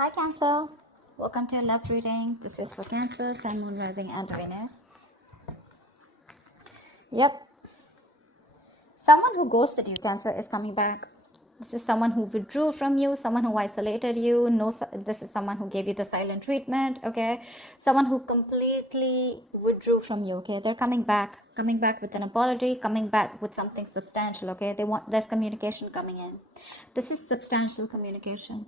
Hi Cancer, welcome to your love reading. This is for Cancer, Sun, Moon, Rising and Venus. Yep, someone who ghosted you, Cancer, is coming back. This is someone who withdrew from you, someone who isolated you. No, this is someone who gave you the silent treatment, okay? Someone who completely withdrew from you, okay? They're coming back with an apology, coming back with something substantial, okay? There's communication coming in. This is substantial communication.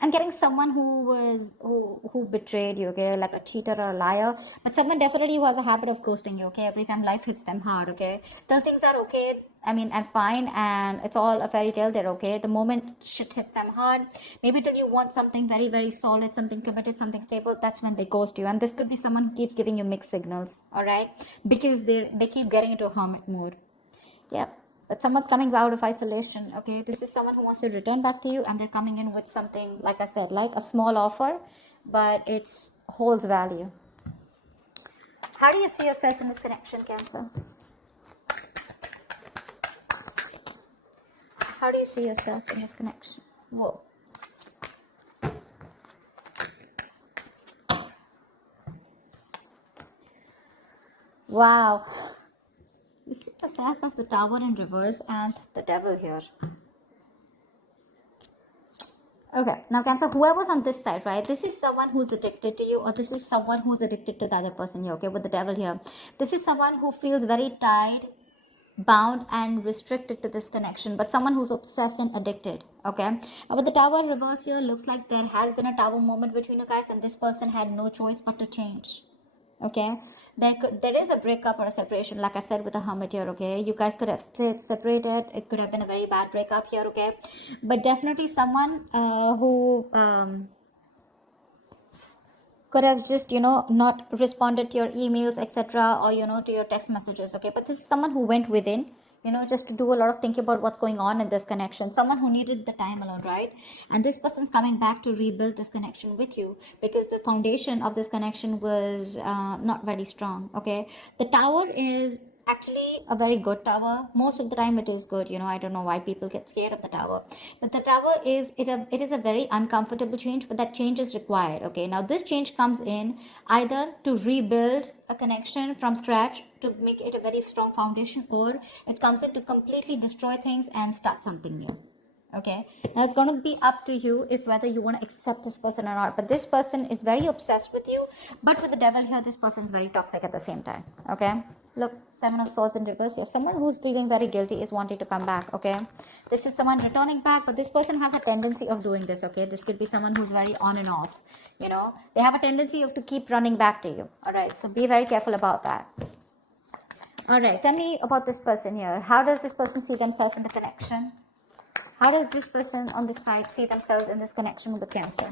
I'm getting someone who betrayed you, okay, like a cheater or a liar, but someone definitely who has a habit of ghosting you, okay, every time life hits them hard, okay. Till things are okay, I mean, and fine, and it's all a fairy tale, they're okay. The moment shit hits them hard, maybe till you want something very, very solid, something committed, something stable, that's when they ghost you. And this could be someone who keeps giving you mixed signals, all right, because they keep getting into a hermit mode. Yeah, but someone's coming out of isolation, okay. This is someone who wants to return back to you, and they're coming in with something, like I said, like a small offer, but it holds value. How do you see yourself in this connection, Cancer? How do you see yourself in this connection? Whoa. Wow. You see yourself as the Tower in reverse and the Devil here. Okay, now Cancer, whoever's on this side, right? This is someone who's addicted to you, or this is someone who's addicted to the other person here, okay, with the Devil here. This is someone who feels very tied, bound and restricted to this connection, but someone who's obsessed and addicted, okay. Now with the Tower reverse here, looks like there has been a Tower moment between you guys, and this person had no choice but to change, okay. There is a breakup or a separation, like I said, with the Hermit here, okay. You guys could have separated. It could have been a very bad breakup here, okay. But definitely someone who could have just, not responded to your emails, etc., or to your text messages, okay. But this is someone who went within, just to do a lot of thinking about what's going on in this connection. Someone who needed the time alone, right? And this person's coming back to rebuild this connection with you, because the foundation of this connection was not very strong, okay. The Tower is actually a very good tower. Most of the time it is good. I don't know why people get scared of the Tower, but the Tower is it is a very uncomfortable change, but that change is required, okay. Now this change comes in either to rebuild a connection from scratch, to make it a very strong foundation, or it comes in to completely destroy things and start something new, okay. Now it's going to be up to you if whether you want to accept this person or not. But this person is very obsessed with you, but with the Devil here, this person is very toxic at the same time, okay. Look, Seven of Swords in reverse here. Someone who's feeling very guilty is wanting to come back, okay. This is someone returning back, but this person has a tendency of doing this, okay. This could be someone who's very on and off, they have a tendency of to keep running back to you, all right. So be very careful about that. All right, tell me about this person here. How does this person see themselves in the connection? How does this person on this side see themselves in this connection with Cancer?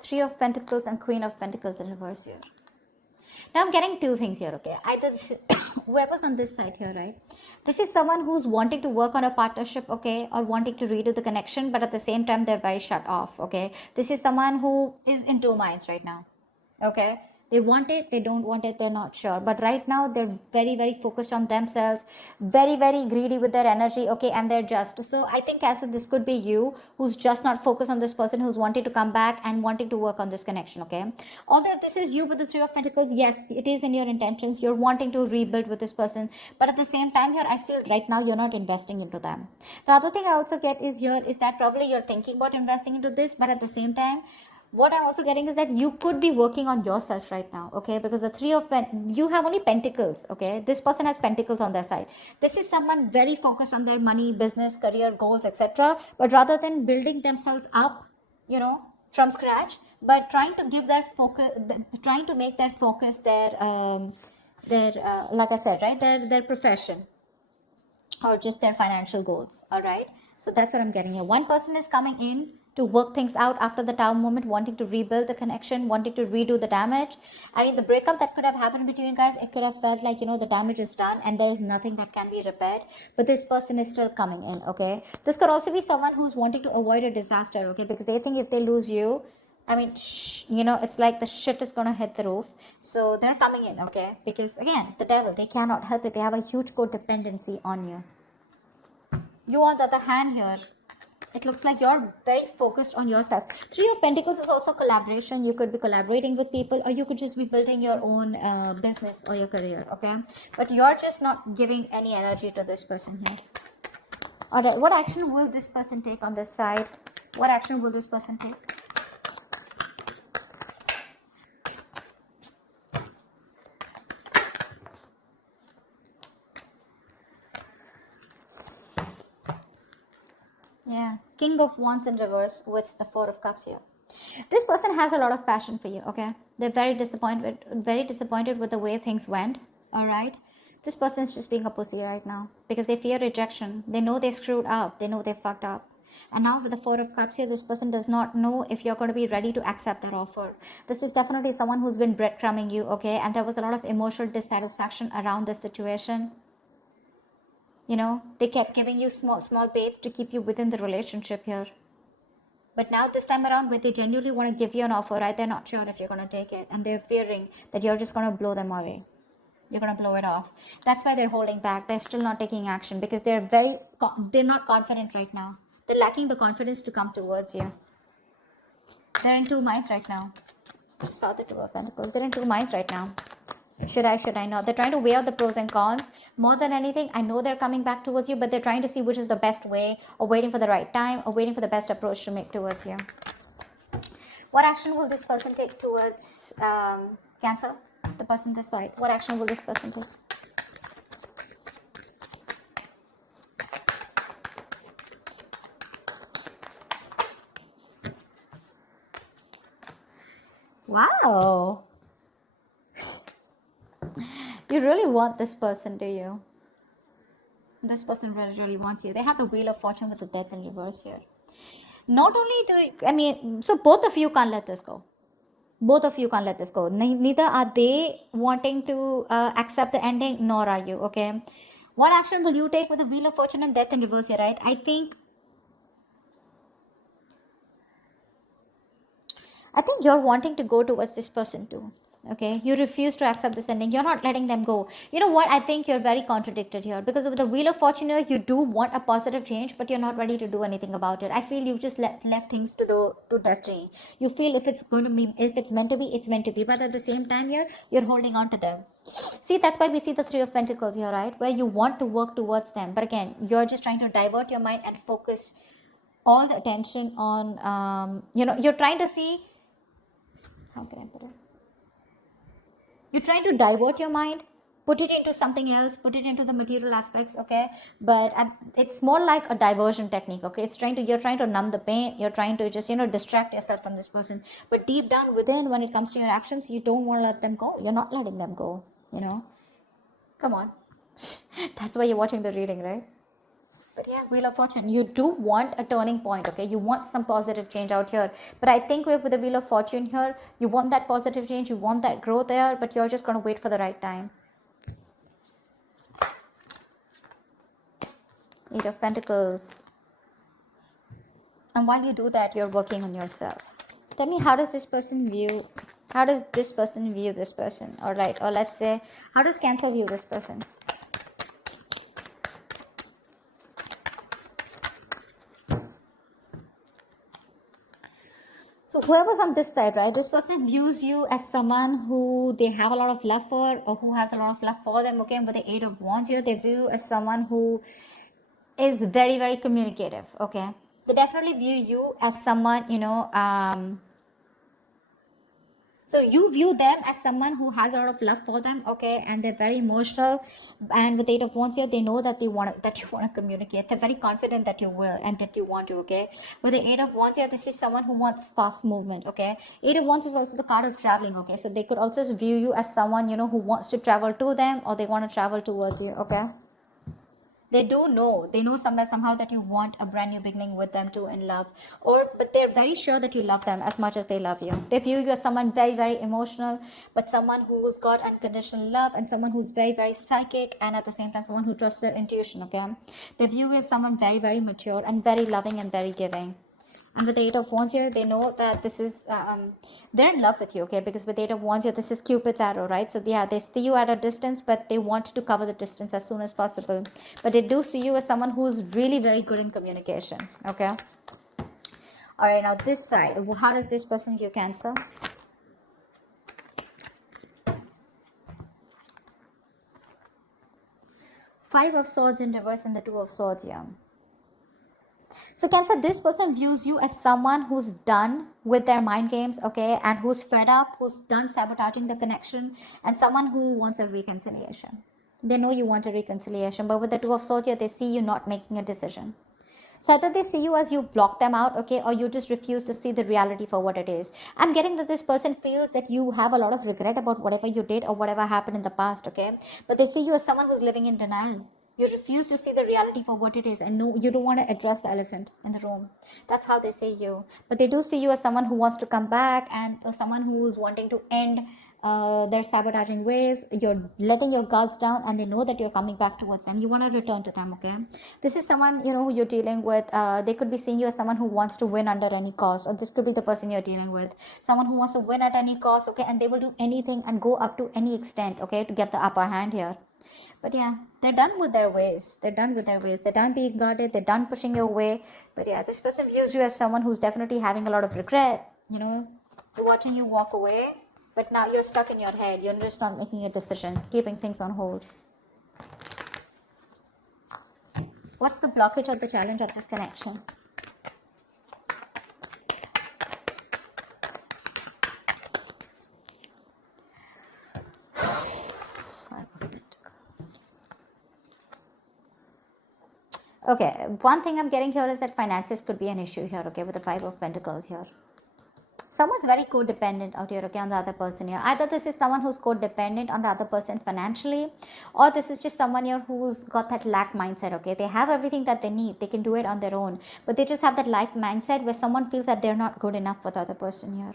Three of Pentacles and Queen of Pentacles in reverse here. Now I'm getting two things here, okay. Either whoever's on this side here, right, this is someone who's wanting to work on a partnership, okay, or wanting to redo the connection, but at the same time they're very shut off, okay. This is someone who is in two minds right now, okay. They want it, they don't want it, they're not sure. But right now they're very, very focused on themselves, very, very greedy with their energy, okay, and they're just. So I think, Cancer, this could be you who's just not focused on this person, who's wanting to come back and wanting to work on this connection, okay. Although if this is you with the Three of Pentacles, yes, it is in your intentions. You're wanting to rebuild with this person, but at the same time here, I feel right now you're not investing into them. The other thing I also get is here is that probably you're thinking about investing into this, but at the same time, what I'm also getting is that you could be working on yourself right now, okay, because the Three of you have only Pentacles, okay. This person has Pentacles on their side. This is someone very focused on their money, business, career, goals, etc., but rather than building themselves up, from scratch, but trying to give their focus, trying to make their focus their like I said, right, their profession, or just their financial goals, all right. So that's what I'm getting here. One person is coming in to work things out after the Tower moment, wanting to rebuild the connection, wanting to redo the damage. I mean, the breakup that could have happened between you guys, it could have felt like, the damage is done and there is nothing that can be repaired. But this person is still coming in, okay? This could also be someone who's wanting to avoid a disaster, okay? Because they think if they lose you, I mean, it's like the shit is gonna hit the roof. So they're coming in, okay? Because again, the devil, they cannot help it. They have a huge codependency on you. You, on the other hand, here, it looks like you're very focused on yourself. Three of Pentacles is also collaboration. You could be collaborating with people, or you could just be building your own business or your career, okay? But you're just not giving any energy to this person here. All right, what action will this person take on this side? What action will this person take? Yeah, King of Wands in reverse with the Four of Cups here. This person has a lot of passion for you, okay? They're very disappointed with the way things went, all right? This person is just being a pussy right now because they fear rejection. They know they screwed up. They know they fucked up. And now with the Four of Cups here, this person does not know if you're going to be ready to accept that offer. This is definitely someone who's been breadcrumbing you, okay? And there was a lot of emotional dissatisfaction around this situation. They kept giving you small baits to keep you within the relationship here. But now this time around, when they genuinely want to give you an offer, right, they're not sure if you're going to take it. And they're fearing that you're just going to blow them away. You're going to blow it off. That's why they're holding back. They're still not taking action because they're not confident right now. They're lacking the confidence to come towards you. They're in two minds right now. Just saw the Two of Pentacles. They're in two minds right now. Should I not? They're trying to weigh out the pros and cons. More than anything, I know they're coming back towards you, but they're trying to see which is the best way, or waiting for the right time, or waiting for the best approach to make towards you. What action will this person take towards Cancer? The person this side. What action will this person take? Wow. You really want this person, do you? This person really, really wants you. They have the Wheel of Fortune with the Death in reverse here. Not only so both of you can't let this go. Both of you can't let this go. Neither are they wanting to accept the ending, nor are you, okay? What action will you take with the Wheel of Fortune and Death in reverse here, right? I think you're wanting to go towards this person too. Okay, you refuse to accept this ending. You're not letting them go. You know what? I think you're very contradicted here because of the Wheel of Fortune here, you do want a positive change, but you're not ready to do anything about it. I feel you've just left things to destiny. You feel if it's meant to be, it's meant to be. But at the same time here, you're holding on to them. See, that's why we see the Three of Pentacles here, right? Where you want to work towards them. But again, you're just trying to divert your mind and focus all the attention on, you're trying to see, how can I put it? You're trying to divert your mind, put it into something else, put it into the material aspects, okay? But it's more like a diversion technique, okay? You're trying to numb the pain. You're trying to just, distract yourself from this person. But deep down within, when it comes to your actions, you don't want to let them go. You're not letting them go, Come on. That's why you're watching the reading, right? But yeah, Wheel of Fortune, you do want a turning point, okay? You want some positive change out here. But I think with the Wheel of Fortune here, you want that positive change, you want that growth there, but you're just going to wait for the right time. Eight of Pentacles. And while you do that, you're working on yourself. Tell me, how does this person view this person? All right, or let's say, how does Cancer view this person? So whoever's on this side, right, this person views you as someone who they have a lot of love for, or who has a lot of love for them, okay? And with the Eight of Wands here, they view you as someone who is very, very communicative, okay? They definitely view you as someone, so you view them as someone who has a lot of love for them, okay, and they're very emotional. And with Eight of Wands here, they know that you want to communicate. They're very confident that you will and that you want to, okay. With the Eight of Wands here, this is someone who wants fast movement, okay. Eight of Wands is also the card of traveling, okay. So they could also view you as someone who wants to travel to them, or they want to travel towards you, okay. They know somewhere somehow that you want a brand new beginning with them too in love, but they're very sure that you love them as much as they love you. They view you as someone very, very emotional, but someone who's got unconditional love, and someone who's very, very psychic, and at the same time someone who trusts their intuition. Okay, they view you as someone very, very mature and very loving and very giving. And with the Eight of Wands here, they know that this is, they're in love with you, okay? Because with the Eight of Wands here, this is Cupid's arrow, right? So yeah, they see you at a distance, but they want to cover the distance as soon as possible. But they do see you as someone who's really very good in communication, okay? All right, now this side, how does this person view Cancer? Five of Swords in reverse and the Two of Swords here. So Cancer, this person views you as someone who's done with their mind games, okay, and who's fed up, who's done sabotaging the connection, and someone who wants a reconciliation. They know you want a reconciliation, but with the Two of Swords here, they see you not making a decision. So either they see you as you block them out, okay, or you just refuse to see the reality for what it is. I'm getting that this person feels that you have a lot of regret about whatever you did or whatever happened in the past, okay, but they see you as someone who's living in denial. You refuse to see the reality for what it is, and no, you don't want to address the elephant in the room. That's how they see you. But they do see you as someone who wants to come back, and someone who's wanting to end their sabotaging ways. You're letting your guards down, and they know that you're coming back towards them. You want to return to them, okay? This is someone, who you're dealing with. They could be seeing you as someone who wants to win under any cost, or this could be the person you're dealing with. Someone who wants to win at any cost, okay? And they will do anything and go up to any extent, okay, to get the upper hand here. But yeah, they're done with their ways. They're done being guarded. They're done pushing your way. But yeah, this person views you as someone who's definitely having a lot of regret, watching you walk away. But now you're stuck in your head. You're just not making a decision, keeping things on hold. What's the blockage or the challenge of this connection? Okay, one thing I'm getting here is that finances could be an issue here, okay, with the Five of Pentacles here. Someone's very codependent out here, okay, on the other person here. Either this is someone who's codependent on the other person financially, or this is just someone here who's got that lack mindset, okay. They have everything that they need. They can do it on their own. But they just have that lack mindset where someone feels that they're not good enough for the other person here.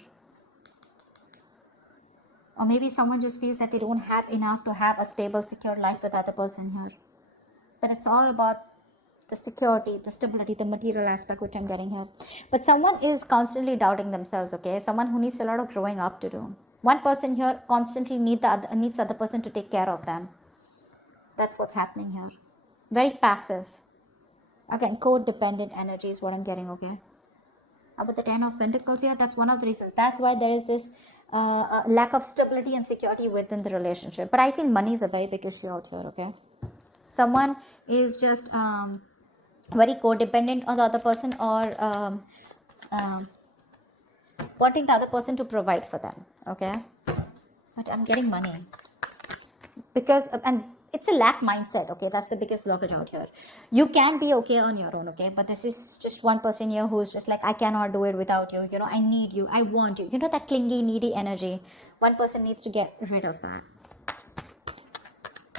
Or maybe someone just feels that they don't have enough to have a stable, secure life with the other person here. But it's all about the security, the stability, the material aspect which I'm getting here. But someone is constantly doubting themselves, okay? Someone who needs a lot of growing up to do. One person here constantly needs the other person to take care of them. That's what's happening here. Very passive. Again, codependent energy is what I'm getting, okay? About the Ten of Pentacles here, that's one of the reasons. That's why there is this lack of stability and security within the relationship. But I feel money is a very big issue out here, okay? Someone is just very codependent on the other person, or wanting the other person to provide for them, okay? But I'm getting money because, and it's a lack mindset, okay? That's the biggest blockage out here. You can be okay on your own, okay? But this is just one person here who's just like, I cannot do it without you. I need you. I want you. That clingy, needy energy. One person needs to get rid of that.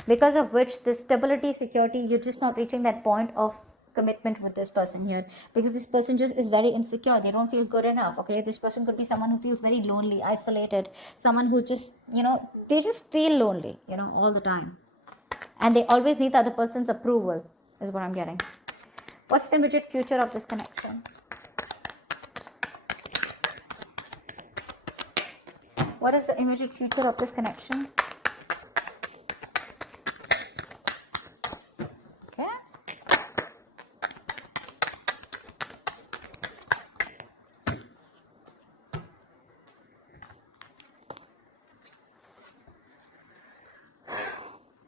Because of which this stability, security, you're just not reaching that point of commitment with this person here, because this person just is very insecure. They don't feel good enough, okay? This person could be someone who feels very lonely, isolated, someone who just, they just feel lonely, all the time. And they always need the other person's approval, is what I'm getting. What's the immediate future of this connection? What is the immediate future of this connection?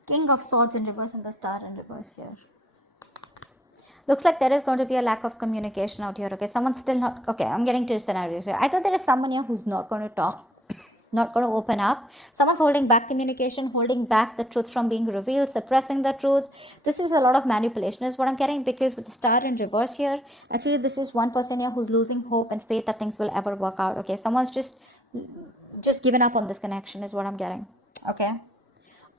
King of Swords in reverse and the Star in reverse here. Looks like there is going to be a lack of communication out here, okay? Someone's still not, okay, I'm getting to scenarios here. Either there is someone here who's not going to talk, not going to open up. Someone's holding back communication, holding back the truth from being revealed, suppressing the truth. This is a lot of manipulation is what I'm getting, because with the Star in reverse here, I feel this is one person here who's losing hope and faith that things will ever work out, okay? Someone's just given up on this connection is what I'm getting, okay?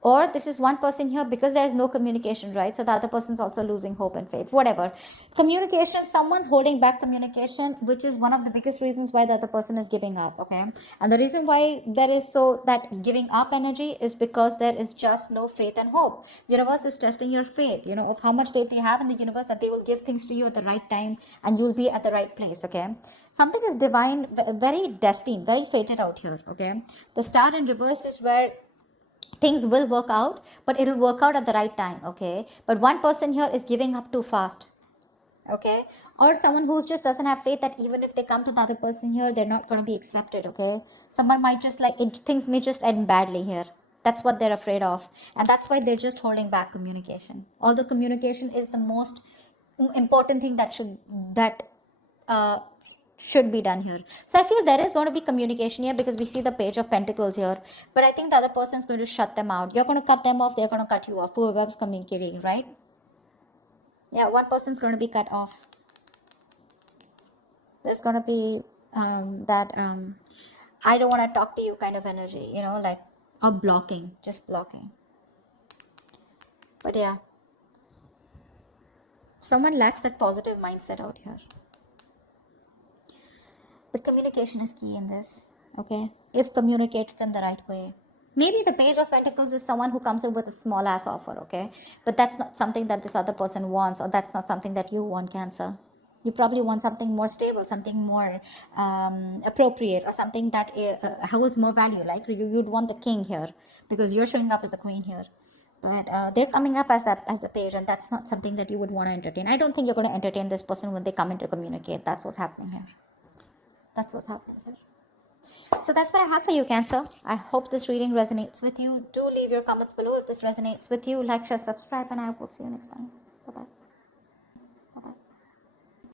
Or this is one person here because there is no communication, right? So the other person's also losing hope and faith, whatever. Communication, someone's holding back communication, which is one of the biggest reasons why the other person is giving up, okay? And the reason why there is so that giving up energy is because there is just no faith and hope. Universe is testing your faith, of how much faith you have in the universe, that they will give things to you at the right time and you'll be at the right place, okay? Something is divine, very destined, very fated out here, okay? The star in reverse is where things will work out, but it'll work out at the right time, okay? But one person here is giving up too fast, okay? Or someone who just doesn't have faith that even if they come to the other person here, they're not going to be accepted, okay? Someone might just things may just end badly here. That's what they're afraid of, and that's why they're just holding back communication. Although communication is the most important thing that should be done here. So I feel there is going to be communication here because we see the page of pentacles here, but I think the other person is going to shut them out. You're going to cut them off, they're going to cut you off, whoever's communicating, right? Yeah, one person's going to be cut off. There's going to be that I don't want to talk to you kind of energy, like or blocking, just blocking. But yeah, someone lacks that positive mindset out here. But communication is key in this, okay? If communicated in the right way. Maybe the page of pentacles is someone who comes in with a small ass offer, okay? But that's not something that this other person wants, or that's not something that you want, Cancer. You probably want something more stable, something more appropriate, or something that holds more value. Like you'd want the king here because you're showing up as the queen here. But they're coming up as the page, and that's not something that you would want to entertain. I don't think you're going to entertain this person when they come in to communicate. That's what's happening here. That's what's happening here. So that's what I have for you, Cancer. I hope this reading resonates with you. Do leave your comments below if this resonates with you. Like, share, subscribe, and I will see you next time. Bye-bye.